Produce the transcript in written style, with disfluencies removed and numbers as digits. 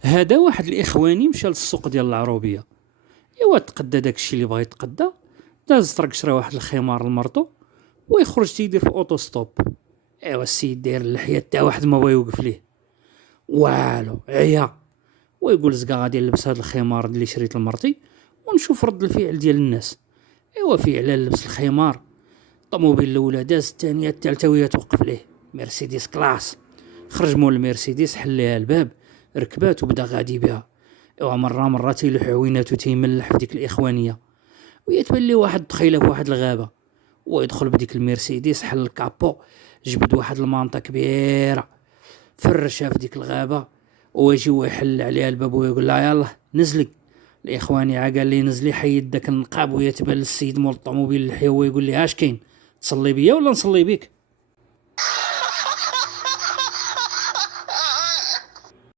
هذا واحد الاخواني مشى للسوق ديال العروبيه. ايوا تقدى داكشي اللي بغا يتقدى، داز طرق شرا واحد الخمار لمرتو ويخرج تيدير في اوتو ستوب. ايوا السيد داير اللحيه حتى واحد ما بغا يوقف ليه والو، عيا. ويقول زكا غادي نلبس هذا الخمار اللي شريت لمرتي ونشوف رد الفعل ديال الناس. ايوا فعلا لبس الخمار، الطوموبيل الاولى داز، الثانيه، الثالثه وهي توقف ليه مرسيدس كلاس. خرج مول المرسيدس، حل ليها الباب، ركبات وبدا غادي بها. ايوا مره تيلوح عويناتو تيملح في ديك الاخوانيه، ويتبان ليه واحد دخيله في واحد الغابه. ويدخل بديك المرسيدس، حل الكابو، جبد واحد المانطه كبيره فرشها في ديك الغابه، ويجي ويحل عليها الباب ويقول لها يلا نزلي. الاخواني قال لي نزلي، حيد داك النقاب، ويتبان للسيد مول الطوموبيل اللحيه ويقول لي اش كاين، تصلي بيا ولا نصلي بيك؟